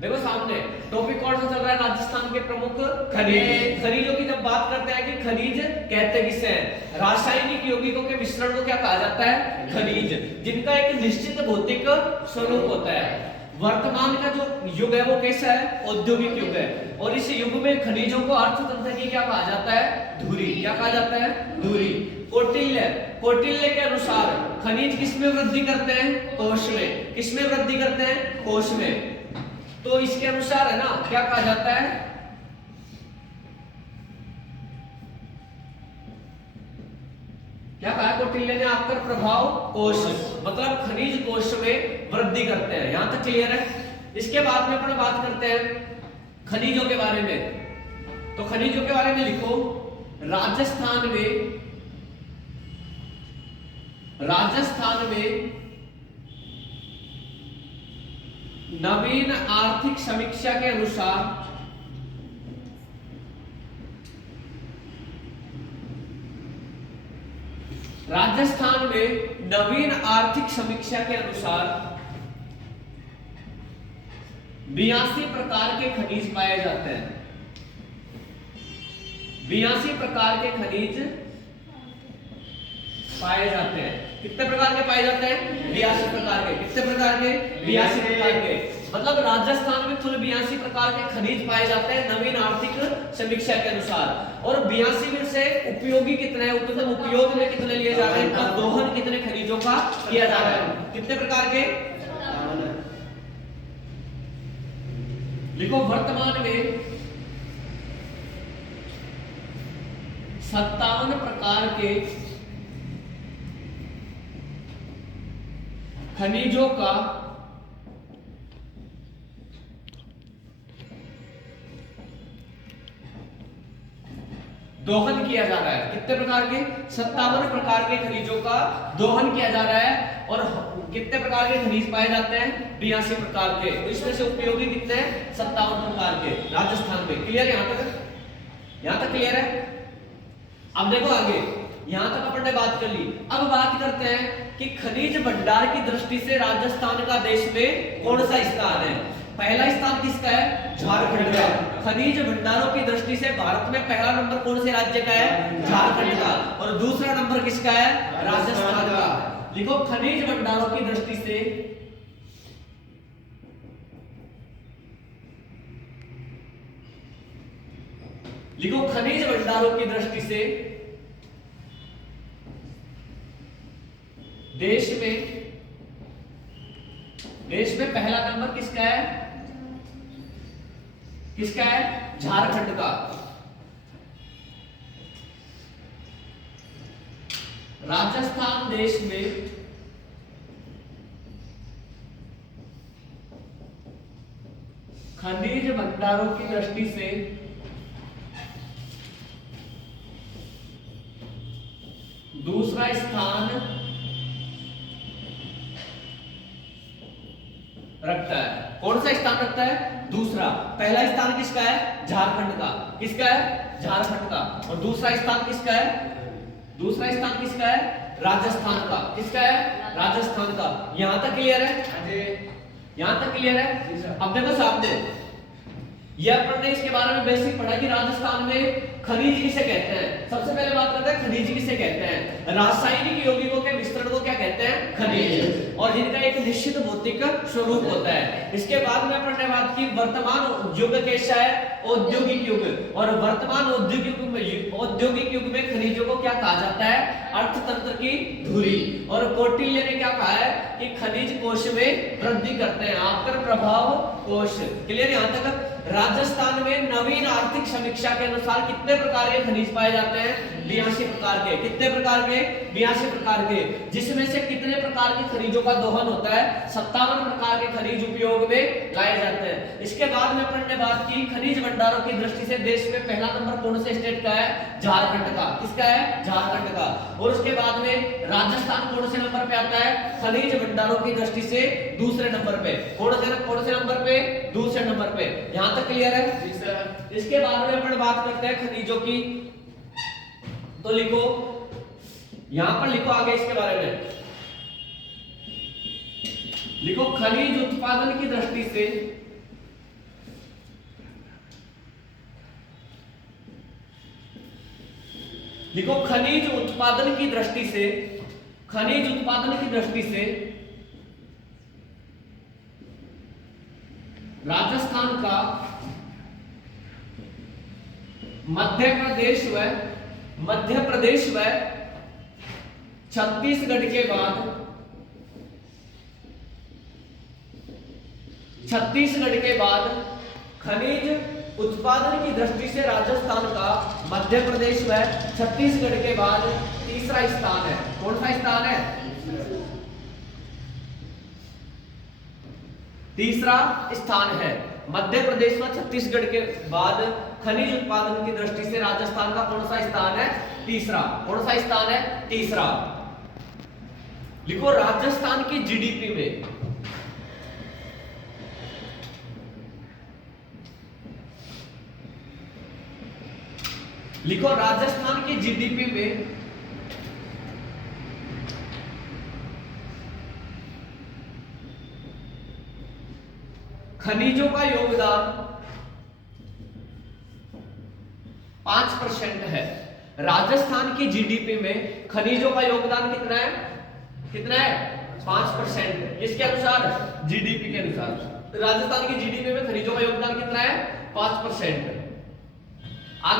देखो सामने टॉपिक कौन सा चल रहा है, राजस्थान के प्रमुख खनिज। खनिजों की जब बात करते हैं कि खनिज कहते किसे हैं, रासायनिक यौगिकों के मिश्रण को क्या कहा जाता है, खनिज, जिनका एक निश्चित भौतिक स्वरूप होता है। वर्तमान का जो युग है वो कैसा है, औद्योगिक युग है, और इस युग में खनिजों को अर्थतंत्र की क्या कहा जाता है, धुरी। क्या कहा जाता है, धुरी। कौटिल्य, कौटिल्य के अनुसार खनिज किसमें वृद्धि करते हैं, कोश में। किसमें वृद्धि करते हैं, कोश में। तो इसके अनुसार है ना क्या कहा जाता है, क्या कहा कौटिल्य ने आकर, प्रभाव कोश, मतलब खनिज कोश में वृद्धि करते हैं। यहां तक क्लियर है। इसके बाद में अपन बात करते हैं खनिजों के बारे में। तो खनिजों के बारे में लिखो, राजस्थान में नवीन आर्थिक समीक्षा के अनुसार राजस्थान में नवीन आर्थिक समीक्षा के अनुसार 82 प्रकार के खनिज पाए जाते हैं। 82 प्रकार के खनिज पाए जाते हैं। कितने प्रकार के पाए जाते हैं, 82 प्रकार के। कितने प्रकार के, 82 प्रकार के। मतलब राजस्थान में कुल 82 प्रकार के खनिज पाए जाते हैं नवीन आर्थिक समीक्षा के अनुसार। और 82 में से उपयोगी कितने हैं, मतलब उपयोग में कितने लिए जा रहे हैं, इनका दोहन कितने खनिजों का किया जा रहा है। कितने प्रकार के, लिखो वर्तमान में 57 प्रकार के खनिजों का दोहन किया जा रहा है। कितने प्रकार के, 57 प्रकार के खनिजों का दोहन किया जा रहा है। और कितने प्रकार के खनिज पाए जाते हैं, 82 प्रकार के। तो इसमें से उपयोगी कितने हैं, 57 प्रकार के राजस्थान में। क्लियर है यहां तक, यहां तक क्लियर है। अब देखो आगे, यहां तक अपन ने बात कर ली। अब बात करते हैं कि खनिज भंडार की दृष्टि से राजस्थान का देश में कौन सा स्थान है। पहला स्थान किसका है, झारखंड का। खनिज भंडारों की दृष्टि से भारत में पहला नंबर कौन से राज्य का है, झारखंड का। और दूसरा नंबर किसका है, राजस्थान का। लिखो खनिज भंडारों की दृष्टि से लिखो खनिज भंडारों की दृष्टि से देश में पहला नंबर किसका है, किसका है, झारखंड का। राजस्थान देश में खनिज भंडारों की दृष्टि से दूसरा स्थान रखता है। कौन सा स्थान रखता है, दूसरा। पहला स्थान किसका है, झारखंड का। किसका है, झारखंड का। और दूसरा स्थान किसका है, दूसरा स्थान किसका है, राजस्थान का। किसका है, राजस्थान का। यहां तक क्लियर है, यहां तक क्लियर है। अब देखो सामने, यह अपन ने इसके बारे में बेसिक पढ़ा कि राजस्थान में खनिज किसे कहते हैं। सबसे पहले बात करते हैं खनिज किसे कहते हैं। रासायनिक यौगिकों के मिश्रण को क्या कहते हैं, खनिज, और जिनका एक निश्चित भौतिक स्वरूप होता है। इसके बाद में अपन ने बात की वर्तमान युग कैसा है, औद्योगिक युग। और वर्तमान औद्योगिक युग में खनिजों को क्या कहा जाता है, अर्थतंत्र की धुरी। और कौटिल्य ने क्या कहा है कि खनिज कोश में वृद्धि करते हैं, आकर प्रभाव कोश। क्लियर यहां तक। राजस्थान में नवीन आर्थिक समीक्षा के अनुसार कितने प्रकार के खनिज पाए जाते हैं, 82 प्रकार के। कितने प्रकार के, 82 प्रकार के। जिसमें से कितने प्रकार के खनिजों का दोहन होता है, 57 प्रकार के खनिज उपयोग में लाए जाते हैं। इसके बाद में अपन ने बात की खनिज भंडारों की दृष्टि से देश में पहला नंबर कौन से स्टेट का है, झारखंड का। किसका है, झारखंड का। और उसके बाद में राजस्थान कौन से नंबर पे आता है, खनिज भंडारों की दृष्टि से दूसरे नंबर पे। कौन से नंबर पे, दूसरे नंबर पे। यहां तक क्लियर है। इसके बाद में अपन बात करते हैं खनिजों की। तो लिखो, यहां पर लिखो आगे इसके बारे में लिखो, खनिज उत्पादन की दृष्टि से लिखो खनिज उत्पादन की दृष्टि से, खनिज उत्पादन की दृष्टि से राजस्थान का मध्य प्रदेश व छत्तीसगढ़ के बाद खनिज उत्पादन की दृष्टि से राजस्थान का मध्य प्रदेश व छत्तीसगढ़ के बाद तीसरा स्थान है। कौन सा स्थान है? तीसरा स्थान है। मध्य प्रदेश व छत्तीसगढ़ के बाद खनिज उत्पादन की दृष्टि से राजस्थान का कौन सा स्थान है? तीसरा। कौन सा स्थान है? तीसरा। लिखो राजस्थान की जीडीपी में, लिखो राजस्थान की जीडीपी में खनिजों का योगदान 5% है। राजस्थान की जीडीपी में खनिजों का योगदान कितना है? कितना है? 5%। किसके अनुसार? जीडीपी के अनुसार। राजस्थान की जीडीपी में खनिजों का योगदान कितना है? 5%।